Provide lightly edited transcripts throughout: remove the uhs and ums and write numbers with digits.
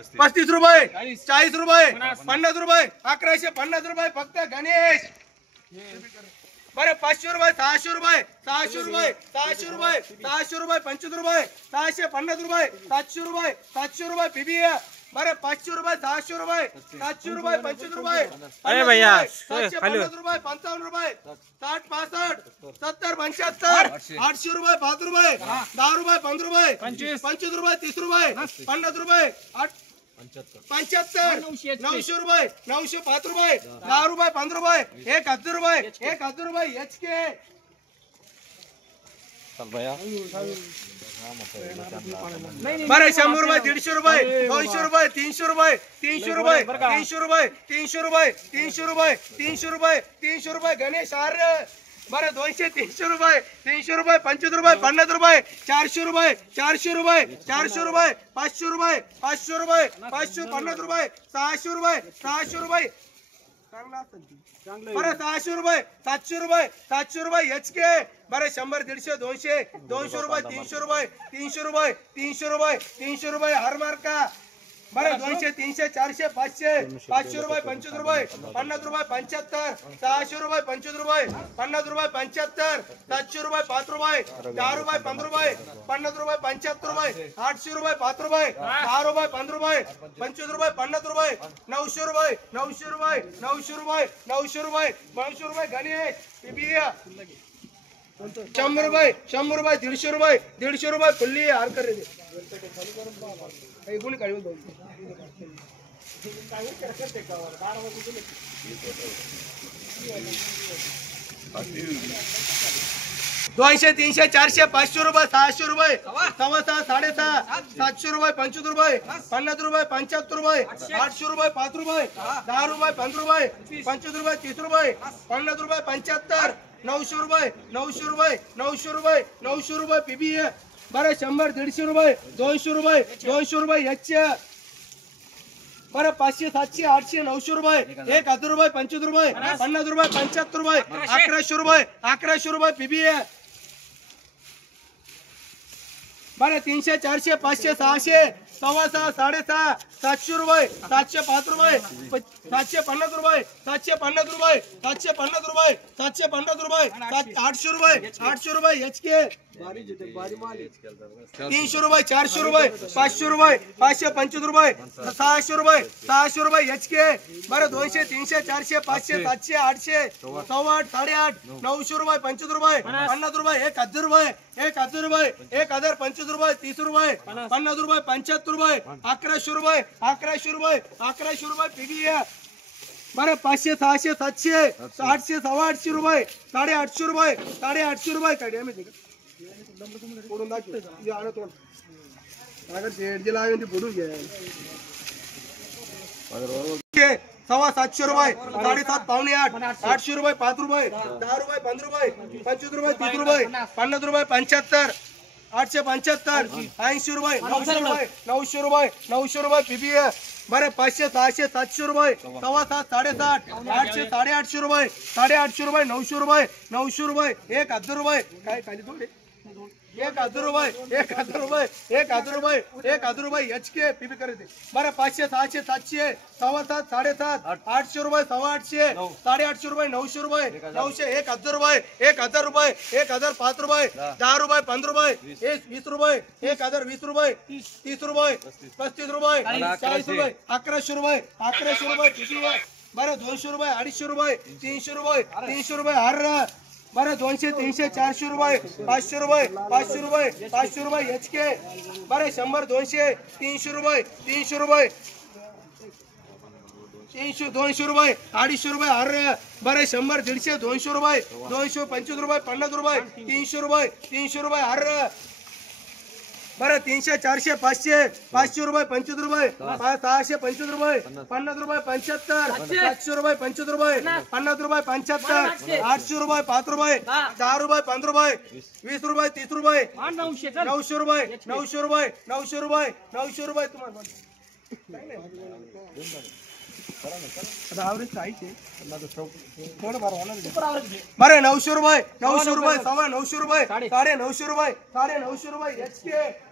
35 रुपये 40 रुपये 50 रुपये 1150 रुपये फक्त गणेश बरं 500 रुपये 600 रुपये 600 रुपये 600 रुपये 600 रुपये 25 रुपये 650 रुपये 700 रुपये 700 रुपये पीबी बरं 500 रुपये 600 रुपये 700 रुपये 25 रुपये अरे भैया 750 रुपये 55 रुपये 60 65 70 75 800 रुपये 5 रुपये 10 रुपये 15 रुपये 25 रुपये 30 रुपये 50 रुपये 75 900 रुपये 905 रुपये 10 रुपये 15 रुपये 1000 रुपये 1000 रुपये एचके बरं 100 रुपये 150 रुपये 200 रुपये 300 रुपये 300 रुपये 300 रुपये 300 रुपये 300 रुपये 300 रुपये 300 रुपये गणेश आर्य बरं 200 300 रुपये 300 रुपये 25 रुपये 50 रुपये 400 रुपये 400 रुपये 400 रुपये 500 रुपये 500 रुपये 550 रुपये 600 रुपये 600 रुपये बरं 600 रुपये 700 रुपये 700 रुपये एचके बरं 100 150 200 200 रुपये 300 रुपये 300 रुपये 300 रुपये 300 रुपये हर मार्का बरं 200 300 400 500 500 रुपये 25 रुपये 50 रुपये 75 600 रुपये 25 रुपये 50 रुपये 75 700 रुपये 5 रुपये 4 रुपये 15 रुपये 50 रुपये 75 रुपये 800 रुपये 5 रुपये 10 रुपये 15 रुपये 25 रुपये 50 रुपये 900 रुपये 900 रुपये 900 रुपये 900 रुपये 900 रुपये गणेश पिबिया 100 रुपये 100 रुपये 150 रुपये 150 रुपये फुल्ली हार कर रे कोणी काढून 200 300 400 500 रुपये 600 रुपये 6.5 6.5 700 रुपये 25 रुपये 50 रुपये 75 रुपये 800 रुपये 5 रुपये 10 रुपये 15 रुपये 25 रुपये 30 रुपये 50 रुपये 75 900 रुपये 900 रुपये 900 रुपये 900 रुपये पीबी बरं 100 150 रुपये 200 रुपये 200 रुपये याच्या बरं 500 700 800 900 रुपये 1000 रुपये 25 रुपये 50 रुपये 75 रुपये 1100 रुपये पीबी बरं 300 400 500 600 6.5 6.5 700 रुपये 705 रुपये 750 रुपये 750 रुपये 750 रुपये 750 रुपये 800 रुपये 800 रुपये एचके 300 रुपये 400 रुपये 500 रुपये 525 रुपये 600 रुपये 600 रुपये एचके बरं 200 300 400 500 700 800 8.5 8.5 900 रुपये 25 रुपये 50 रुपये 1000 रुपये 1000 रुपये 1025 रुपये 30 रुपये 50 रुपये 75 रुपये 1100 रुपये 1100 रुपये 1100 रुपये पीबी बरं 500 600 700 800 850 रुपये 850 रुपये 850 रुपये काढी आम्ही फोडून दाखव आणत अगर शेडची लावे ती फोडून घ्या 750 रुपये 7.5 पावणे 8 800 रुपये 5 रुपये 10 रुपये 15 रुपये 25 रुपये 30 रुपये 50 रुपये 75 875 80 रुपये 900 रुपये 900 रुपये 900 रुपये पीबी बरं 500 600 700 रुपये 7.5 7.5 800 850 रुपये 850 रुपये 900 रुपये 900 रुपये 1000 रुपये काय खाली थोडे 1000 रुपये 1000 रुपये 1000 रुपये 1000 रुपये एचके पीबी करते बरं 500 600 700 7.5 7.5 800 रुपये 850 850 रुपये 900 रुपये 900 1000 रुपये 1000 रुपये 1005 रुपये 10 रुपये 15 रुपये 20 रुपये 1020 रुपये 30 रुपये 35 रुपये 40 रुपये 1100 रुपये 1100 रुपये पीबी बरं 200 रुपये 250 रुपये 300 रुपये 300 रुपये हर बरं 200 300 400 रुपये 500 रुपये 500 रुपये 500 रुपये एचके बरं 100 200 300 रुपये 300 रुपये 300 200 रुपये 250 रुपये हर बरं 100 150 200 रुपये 225 रुपये 50 रुपये 300 रुपये 300 रुपये हर बरं 300 400 500 500 रुपये 25 रुपये 600 25 रुपये 50 रुपये 75 700 रुपये 25 रुपये 50 रुपये 75 800 रुपये 5 रुपये 10 रुपये 15 रुपये 20 रुपये 30 रुपये 900 रुपये 900 रुपये 900 रुपये 900 रुपये तुम्हाला बरं 900 रुपये 900 रुपये 900 रुपये 950 रुपये 950 रुपये एचके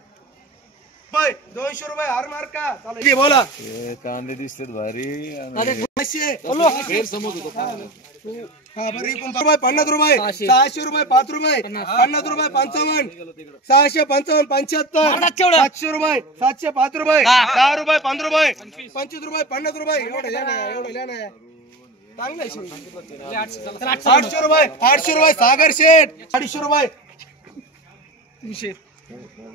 200 रुपये हार मार का चालेल बोला कांदे दिसतात भारी. 50 रुपये 600 रुपये 5 रुपये 50 रुपये 55 655 75 700 रुपये 705 रुपये 10 रुपये 15 रुपये 25 रुपये 50 रुपये एवढं लिहाणं चांगलं 800 रुपये सागर शेठ 250 रुपये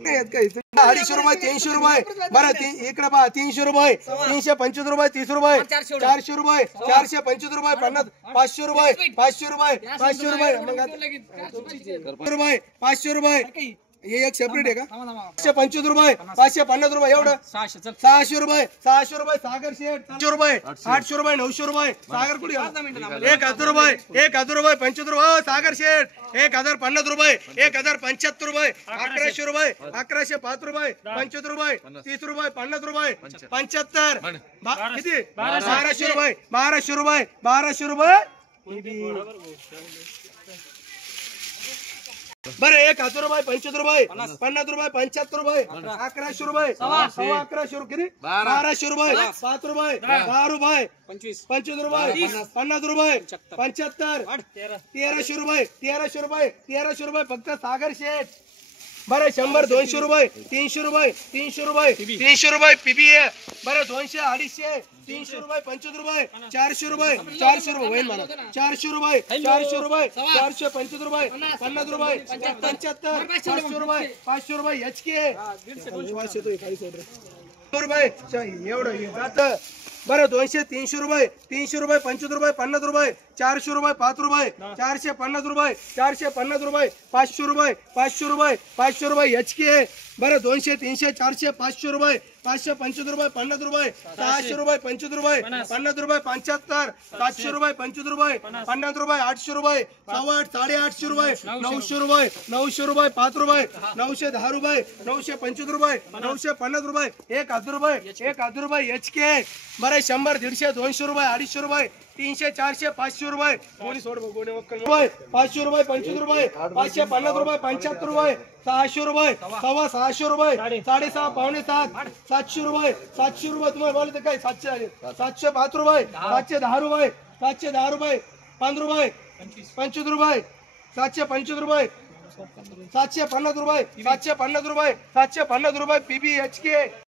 250 रुपये 300 रुपये बरं इकडे पहा 300 रुपये 325 रुपये 30 रुपये 400 रुपये 425 रुपये 50 500 रुपये 500 रुपये 500 रुपये 500 रुपये हे एक सेपरेट आहे का 525 रुपये 550 रुपये एवढं 600 रुपये सागर शेठ 700 रुपये 800 रुपये 900 रुपये सागर कुठे 1000 रुपये 1000 रुपये 75 रुपये सागर शेठ 1050 रुपये 1075 रुपये 1100 रुपये 1105 रुपये 25 रुपये 30 रुपये 50 रुपये 75 किती 1200 रुपये 1200 रुपये बरं 1000 रुपये 25 रुपये 50 रुपये 75 रुपये 1100 रुपये 1100 किती 1200 रुपये 5 रुपये 10 रुपये 25 रुपये 50 रुपये 75 1300 रुपये 1300 रुपये फक्त सागर शेठ बरं 100 200 रुपये 300 रुपये 300 रुपये पीबीए बरं 200 250 300 रुपये 25 रुपये 400 रुपये होईल मला 400 रुपये 425 रुपये 50 रुपये 75 500 रुपये एचके 500 रुपये एवढं जातं बरं 200 300 रुपये 25 रुपये 50 रुपये 400 रुपये 5 रुपये 450 रुपये 450 रुपये 500 रुपये एचके बरं 200 300 400 500 रुपये 525 रुपये 50 रुपये 600 रुपये 25 रुपये 50 रुपये 75 700 रुपये 25 रुपये 50 रुपये 800 रुपये 850 रुपये 900 रुपये 5 रुपये 910 रुपये 925 रुपये 950 रुपये 1000 रुपये एचके बरं 100 150 200 रुपये 250 रुपये 300 400 500 रुपये 500 रुपये 25 रुपये 550 रुपये 75 रुपये 600 रुपये 650 रुपये 6.5 पावणे 7 700 रुपये तुम्हाला बोलते काय 700 आले 705 रुपये 710 रुपये 5 रुपये 25 रुपये 725 रुपये 750 रुपये 750 रुपये पीबीएचके